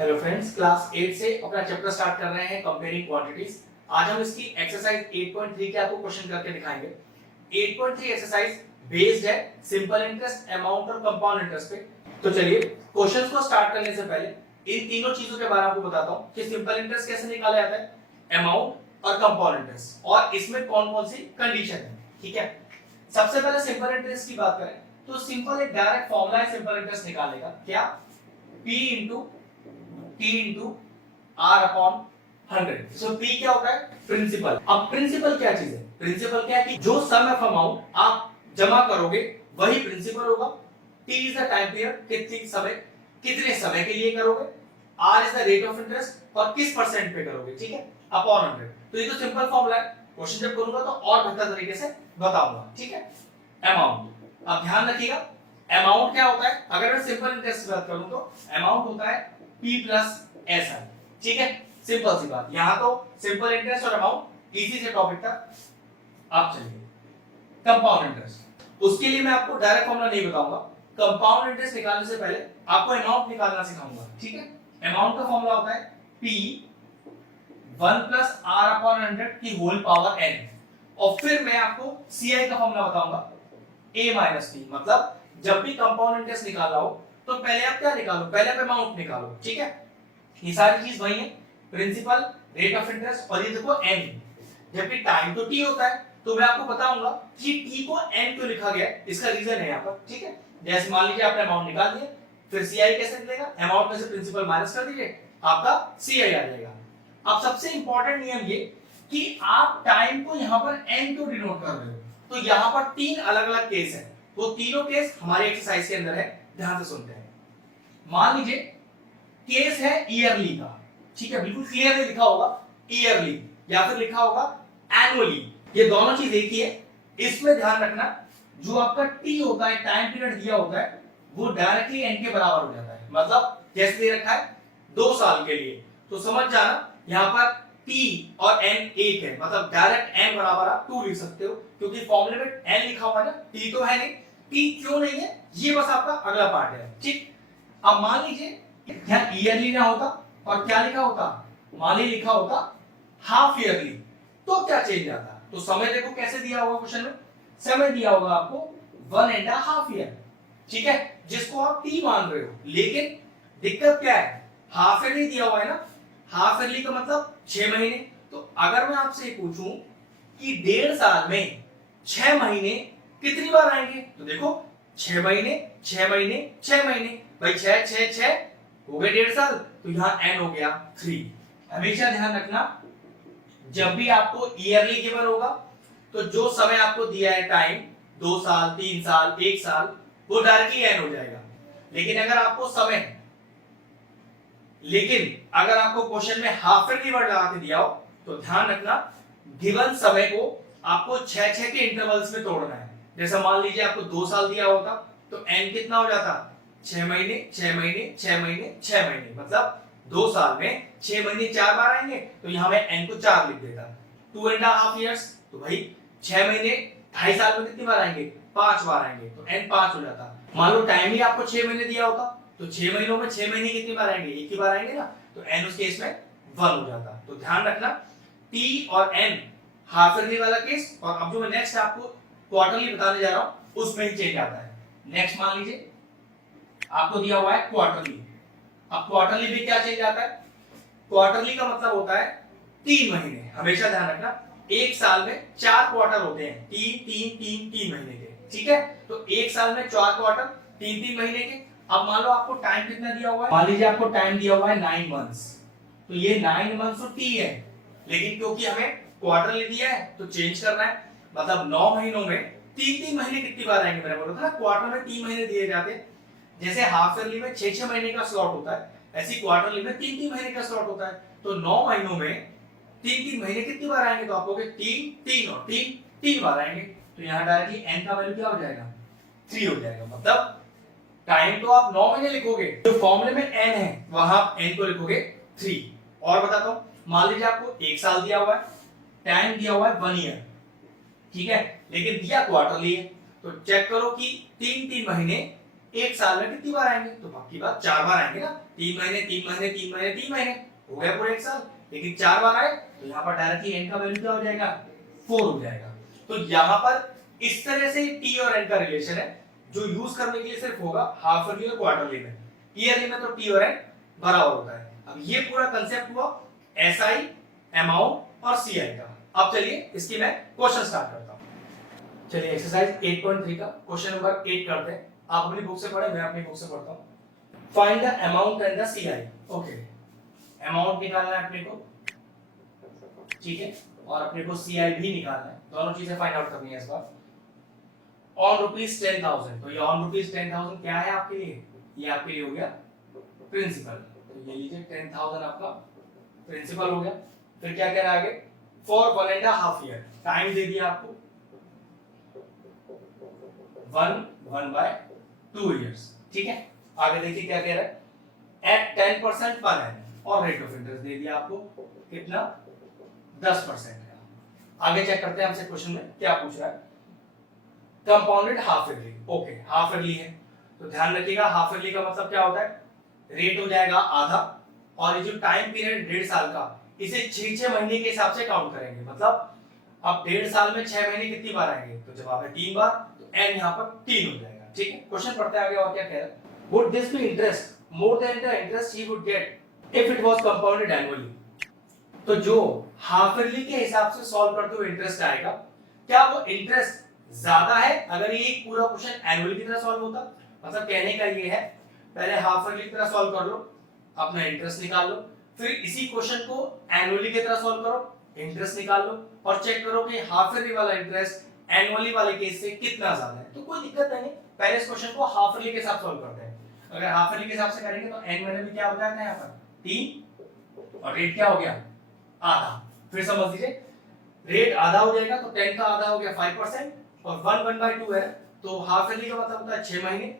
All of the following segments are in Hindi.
हेलो फ्रेंड्स, क्लास 8 से अपना चैप्टर स्टार्ट कर रहे हैं कंपेयरिंग क्वांटिटीज। आज हम इसकी एक्सरसाइज 8.3 के आपको क्वेश्चन करके दिखाएंगे। 8.3 एक्सरसाइज बेस्ड है सिंपल इंटरेस्ट, अमाउंट और कंपाउंड इंटरेस्ट पे। तो चलिए क्वेश्चंस को स्टार्ट करने से पहले इन तीनों चीजों के बारे में आपको बताता हूं कि सिंपल इंटरेस्ट कैसे निकाला जाता है, अमाउंट और कंपाउंड इंटरेस्ट, और इसमें कौन-कौन सी कंडीशन है। ठीक है, सबसे पहले सिंपल इंटरेस्ट की बात करें तो सिंपल एक डायरेक्ट फॉर्मूला है सिंपल इंटरेस्ट निकालने का। क्या? P into T into R upon 100। सो P क्या होता है? प्रिंसिपल। अब प्रिंसिपल क्या चीज है? प्रिंसिपल क्या है कि जो सम ऑफ अमाउंट आप जमा करोगे वही प्रिंसिपल होगा। T is the time period, कितने समय के लिए करोगे। R is the rate of interest, और किस परसेंट पे करोगे। ठीक है, अपॉन 100। तो ये तो सिंपल फॉर्मूला है। क्वेश्चन जब करूंगा तो और बेहतर तरीके से बताऊंगा। ठीक है, अमाउंट अब ध्यान रखिएगा, अमाउंट क्या होता है। अगर मैं सिंपल इंटरेस्ट की बात करूं तो अमाउंट होता है P प्लस SI। ठीक है, सिंपल सी बात। यहां तो सिंपल इंटरेस्ट और अमाउंट इजी से टॉपिक था। अब चलिए कंपाउंड इंटरेस्ट, उसके लिए मैं आपको डायरेक्ट फॉर्मूला नहीं बताऊंगा। कंपाउंड इंटरेस्ट निकालने से पहले आपको अमाउंट निकालना सिखाऊंगा। ठीक है, अमाउंट का फॉर्मूला होता है P 1 प्लस R अपॉन 100 की होल पावर n, और फिर मैं आपको CI का फॉर्मूला बताऊंगा A माइनस T। मतलब जब भी कंपाउंड इंटरेस्ट निकालना हो तो पहले आप क्या निकालो, पहले आप अमाउंट निकालो। ठीक है, ये सारी चीज वही है, प्रिंसिपल, रेट ऑफ इंटरेस्ट, और ये देखो n। जबकि टाइम तो t होता है, तो मैं आपको बताऊंगा कि t को n क्यों लिखा गया है, इसका रीजन है यहाँ पर। ठीक है, जैसे मान लीजिए आपने अमाउंट निकाल दिया, फिर CI कैसे निकलेगा, अमाउंट में से प्रिंसिपल माइनस कर दीजिए, आपका CI आ जाएगा। अब सबसे इंपॉर्टेंट नियम ये कि आप टाइम को यहाँ पर n क्यों डिनोट कर रहे हो। तो यहाँ पर तीन अलग अलग केस है, वो तीनों केस हमारे एक्सरसाइज के अंदर है, ध्यान से सुनते हैं। मान लीजिए केस है ईयरली का। ठीक है, बिल्कुल क्लियरली लिखा होगा ईयरली, या फिर लिखा होगा एनुअली, ये दोनों चीज एक ही है। इसमें ध्यान रखना, जो आपका टी होता है, टाइम पीरियड दिया होता है, वो डायरेक्टली एन के बराबर हो जाता है। मतलब जैसे दे रखा है 2 साल के लिए, तो समझ जाना यहाँ पर टी और एन एक है, मतलब डायरेक्ट एन बराबर आप 2 लिख सकते हो, क्योंकि फॉर्मूले में एन लिखा हुआ है ना, टी तो है नहीं। टी क्यों नहीं है, ये बस आपका अगला पार्ट है। ठीक, अब मान लीजिए यहाँ ईयरली ना होता और क्या लिखा होता, मान लीजिए लिखा होता हाफ ईयरली, तो क्या चेंज आता। तो समय देखो कैसे दिया होगा क्वेश्चन में, समय दिया होगा आपको 1.5 ईयर। ठीक है, जिसको आप टी मान रहे हो, लेकिन दिक्कत क्या है, हाफ ईयरली दिया हुआ है ना, हाफ ईयरली का मतलब 6 महीने। तो अगर मैं आपसे पूछूं कि 1.5 साल में 6 महीने कितनी बार आएंगे, तो देखो 6 महीने 6 महीने 6 महीने, भाई 6 6 6 हो गए 1.5 साल, तो यहाँ n हो गया 3। हमेशा ध्यान रखना, जब भी आपको ईयरली गिवन होगा तो जो समय आपको दिया है टाइम, 2 साल 3 साल 1 साल, वो डायरेक्टली n हो जाएगा। लेकिन अगर आपको क्वेश्चन में हाफ ईयरली वर्ड लगा के दिया हो, तो ध्यान रखना गिवन समय को आपको 6 के इंटरवल्स में तोड़ना है। जैसे मान लीजिए आपको 2 साल दिया होता, तो n कितना हो जाता, 6 महीने 6 महीने 6 महीने 6 महीने, मतलब 2 साल में 6 महीने 4 बार आएंगे, तो यहां मैं n को 4 लिख देता। 2.5 इयर्स, तो भाई 6 महीने 2.5 साल में कितनी बार आएंगे, 5 बार आएंगे, तो n 5 हो जाता। मान लो टाइम ही आपको 6 महीने दिया होता, तो 6 महीनों में 6 महीने कितनी बार आएंगे, एक ही बार आएंगे ना, तो n उस केस में 1 हो जाता। तो ध्यान रखना t और n हाफ ईयरली वाला केस, और अब जो मैं नेक्स्ट आपको क्वार्टरली बताने जा रहा हूं उसमें ही चेंज आता है। नेक्स्ट मान लीजिए आपको दिया हुआ है क्वार्टरली। अब क्वार्टरली भी क्या चेंज आता है, क्वार्टरली का मतलब होता है 3 महीने। हमेशा ध्यान रखना, एक साल में 4 क्वार्टर होते हैं, 3 महीने के। ठीक है, तो एक साल में 4 क्वार्टर 3 महीने के। अब मान लो आपको टाइम कितना दिया हुआ है, मान लीजिए आपको टाइम दिया हुआ है 9 मंथ्स, तो ये 9 मंथ्स तो टी है, लेकिन क्योंकि हमें क्वार्टरली दिया है तो चेंज करना है। मतलब 9 महीनों में 3 महीने कितनी बार आएंगे, मैंने बोला था ना क्वार्टर में 3 महीने दिए जाते हैं। जैसे हाफ ईयरली में 6 महीने का स्लॉट होता है, ऐसी क्वार्टरली में 3 महीने का स्लॉट होता है। तो 9 महीनों में 3 महीने कितनी बार आएंगे, तो आपको 3 और 3 बार आएंगे। तो यहाँ डायरेक्टली n का वैल्यू क्या हो जाएगा, 3 हो जाएगा। मतलब टाइम तो आप 9 महीने लिखोगे, जो फॉर्मूले में n है वहां आप n को लिखोगे 3। और बताता हूं, मान लीजिए आपको 1 साल दिया हुआ है, टाइम दिया हुआ है 1 ईयर, ठीक है, लेकिन दिया क्वार्टरली है, तो चेक करो कि 3 महीने एक साल में कितनी बार आएंगे? तो पक्की बात 4 बार आएंगे ना, 3 महीने 3 महीने 3 महीने 3 महीने, हो गया पूरे एक साल। लेकिन 4 बार आए तो यहाँ पर डायरेक्टली n का वैल्यू क्या हो जाएगा? 4 हो जाएगा। तो यहाँ पर इस तरह से t और n का रिलेशन है जो यूज करने के लिए सिर्फ होगा हाफ ईयरली और क्वार्टरली में। ईयरली में तो t और n बराबर होता है। अब ये पूरा कंसेप्ट हुआ SI, अमाउंट और CI का। अब चलिए इसकी मैं क्वेश्चन स्टार्ट करता हूं। चलिए एक्सरसाइज 8.3 का क्वेश्चन नंबर 8 करते हैं। आप अपनी बुक से पढ़े, मैं अपनी बुक से पढ़ता हूं। Find the amount and the CI। Okay, amount निकालना है अपने को, ठीक है, और अपने को CI भी निकालना है। दोनों चीजें फाइंड आउट करनी है इस बार। ऑन रुपीज 10,000, तो ये ऑन रुपीज 10,000 क्या है आपके लिए? ये आपके लिए हो गया प्रिंसिपल। तो ये लीजिए 10,000 आपका प्रिंसिपल हो गया। फिर क्या कह रहा है आगे? फॉर 1.5 ईयर, टाइम दे दिया आपको 1/2 इयर्स, ठीक है। आगे देखिए क्या कह रहा है? एट 10% पर एनम, और रेट ऑफ इंटरेस्ट दे दिया आपको कितना? 10% है। आगे चेक करते हैं हमसे क्वेश्चन में क्या पूछ रहा है। Compounded half yearly, okay half yearly है तो ध्यान रखिएगा हाफ ईयरली का मतलब क्या होता है? रेट हो जाएगा आधा, और ये जो टाइम पीरियड 1.5 साल का, इसे 6 महीने के हिसाब से काउंट करेंगे। मतलब अब 1.5 साल में 6 महीने कितनी बार आएंगे? तो जवाब है 3 बार, तो n यहाँ पर 3 हो जाएगा, ठीक है। क्वेश्चन पढ़ते हैं आगे और क्या कह रहा है। Would this be interest more than the interest he would get if it was compounded annually? तो जो हाफ ईयरली के हिसाब से सॉल्व करते हुए इंटरेस्ट आएगा, क्या वो इंटरेस्ट ज्यादा है अगर ये पूरा क्वेश्चन एनुअली की तरह सॉल्व होता? मतलब कहने का ये है, पहले हाफ ईयरली की तरह सॉल्व कर लो, अपना इंटरेस्ट निकाल लो, फिर इसी क्वेश्चन को एनुअली की तरह सॉल्व करो, इंटरेस्ट निकाल लो, और चेक करो कि हाफ ईयरली वाला इंटरेस्ट एनुअली वाले केस से कितना ज्यादा है। तो कोई दिक्कत नहीं, पहले इस क्वेश्चन को हाफ ईयरली के साथ सॉल्व करते हैं। अगर हाफ ईयरली के हिसाब से करेंगे तो n महीने में क्या हो जाता है यहाँ पर 3, और रेट क्या हो गया? आधा। फिर समझ लीजिए रेट आधा हो जाएगा तो 10 का आधा हो गया 5%, और 1/2 है तो हाफ ईयरली का मतलब होता है 6 महीने।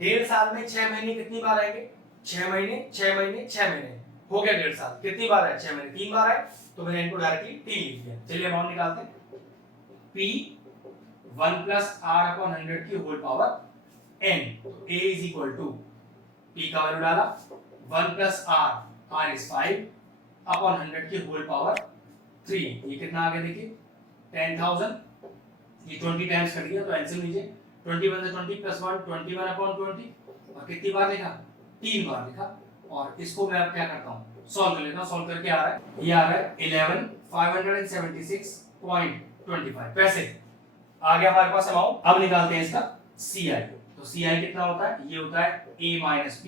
1.5 साल में 6 महीने कितनी बार आएंगे? 6 महीने 6 महीने 6 महीने, हो गया 1.5 साल। कितनी बार है? 6 महीने, 3 बार है, तो मैंने इनको डायरेक्टली 3 लिख दिया। चलिए अमाउंट निकालते हैं। P 1 + R/100 की होल पावर n, तो A = P का वैल्यू डाला 1 + R, R is 5/100 की होल पावर 3। ये कितना आ गया देखिए 10,000, ये 20 टाइम्स कर दिया तो एलसीएम लीजिए 21 से 20 + 1 21/20, और कितनी बार लिखा? 3 बार लिखा। और इसको मैं अब क्या करता हूँ, सॉल्व कर लेता हूँ। सॉल्व करके आ रहा है, ये आ रहा है 11,576.25 पैसे आ गया हमारे पास अमाउंट। अब निकालते हैं इसका CI। तो CI कितना होता है? ये होता है A - P।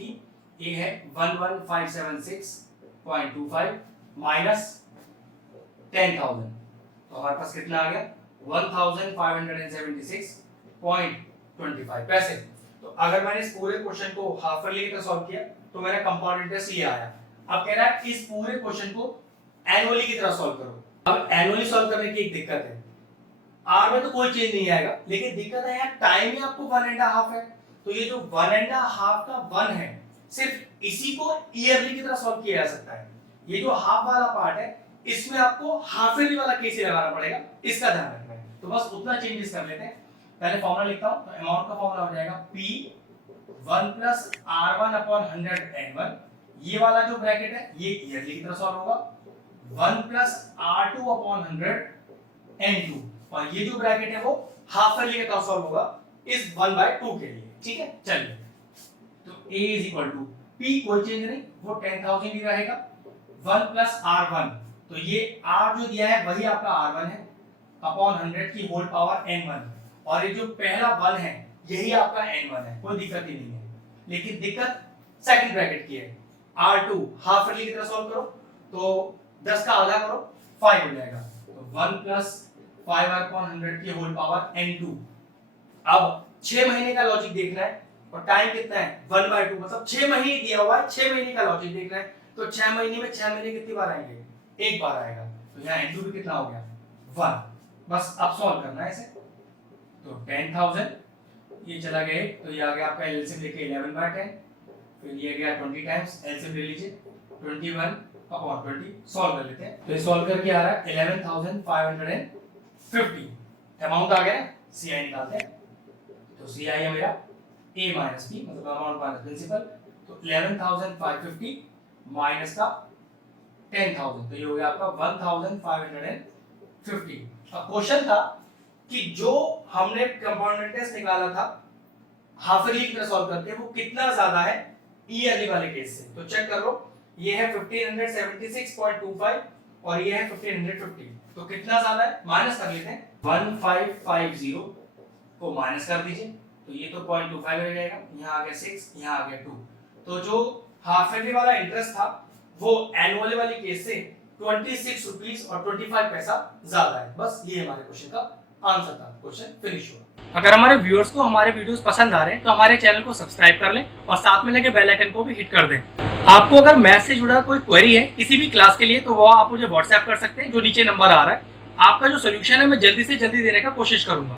A है 11,576.25 माइनस 10,000, तो हमारे पास कितना आ गया 1,576.25 पैसे। तो अगर मैंने इस पूरे क्वेश्चन को हाफ ईयरली की तरह सॉल्व किया तो मेरा कंपाउंड इंटरेस्ट ये आया। अब कह रहा है इस पूरे क्वेश्चन को एनुअली की तरह सॉल्व करो। अब एनुअली सॉल्व करने की एक दिक्कत है, आर में तो कोई चेंज नहीं आएगा, लेकिन दिक्कत है यार टाइम ही आपको 1.5 है। तो ये जो 1.5 का 1 है, सिर्फ इसी को ईयरली की तरह सॉल्व किया जा सकता है। ये जो हाफ वाला पार्ट है इसमें आपको हाफ ईयरली वाला केस ही लगाना पड़ेगा, इसका ध्यान रखना है। तो बस उतना चेंजेस कर लेते हैं। पहले फॉर्मूला लिखता हूं, तो अमाउंट का फॉर्मूला हो जाएगा P 1 + R/100 N1। ये वाला जो ब्रैकेट है ये ईयरली की तरह सॉल्व होगा 1 + R2/100 N2, और ये जो ब्रैकेट है वो हाफ ईयरली की तरह सॉल्व होगा इस 1/2 के लिए, ठीक है। चलिए तो A = P कोई चेंज नहीं, वो 10,000 ही रहेगा 1 + R1, तो ये R जो दिया है वही आपका R1 है अपॉन 100 की होल पावर N1, और ये जो पहला 1 है यही आपका N1 है, कोई दिक्कत ही नहीं है। लेकिन दिक्कत सेकंड ब्रैकेट की है, R2 हाफ ईयरली की तरह सॉल्व करो तो 10 का आधा करो 5 हो जाएगा, तो 1 + 5/100 की होल पावर N2। अब 6 महीने का लॉजिक देखना है और टाइम कितना है 1/2, मतलब 6 महीने दिया हुआ है, 6 महीने का लॉजिक देखना है। तो 6 महीने में 6 महीने कितनी बार आएंगे? एक बार आएगा, तो यहाँ N2 भी कितना हो गया 1। बस अब सॉल्व करना है इसे, तो 10,000 ये चला गया, तो ये आ गया आपका एलसीएम लेके 11/10, फिर ये गया 20 टाइम्स, एलसीएम ले लीजिए 21/20, सॉल्व कर लेते हैं। तो ये सॉल्व करके आ रहा है 11,550 अमाउंट आ गया। CI निकालते हैं, तो CI है मेरा ए माइनस बी मतलब अमाउंट माइनस प्रिंसिपल, तो 11,550 माइनस का 10,000 तो ये हो गया आपका 1,550। अब क्वेश्चन था कि जो हमने कंपाउंड इंटरेस्ट निकाला था हाफ ईयरली की तरह सॉल्व करके वो कितना ज्यादा है ईयरली वाले केस से। तो चेक कर लो, ये है 1576.25 और ये है 1550, तो कितना ज्यादा है माइनस कर लेते हैं। 1550 को माइनस कर दीजिए तो ये तो 0.25 रह जाएगा, यहाँ आ गया 6, यहाँ आ गया 2। तो जो हाफ ईयरली वाला इंटरेस्ट था वो एनुअली वाली केस से 26 रुपीस और 25 पैसा ज्यादा है। बस ये हमारे क्वेश्चन का आंसर था, क्वेश्चन फिनिश हुआ। अगर हमारे व्यूअर्स को हमारे वीडियोस पसंद आ रहे हैं तो हमारे चैनल को सब्सक्राइब कर लें और साथ में लगे बेल आइकन को भी हिट कर दें। आपको अगर मैथ से जुड़ा कोई क्वेरी है किसी भी क्लास के लिए तो वो आप मुझे व्हाट्सएप कर सकते हैं, जो नीचे नंबर आ रहा है। आपका जो सोल्यूशन है मैं जल्दी से जल्दी देने का कोशिश करूंगा।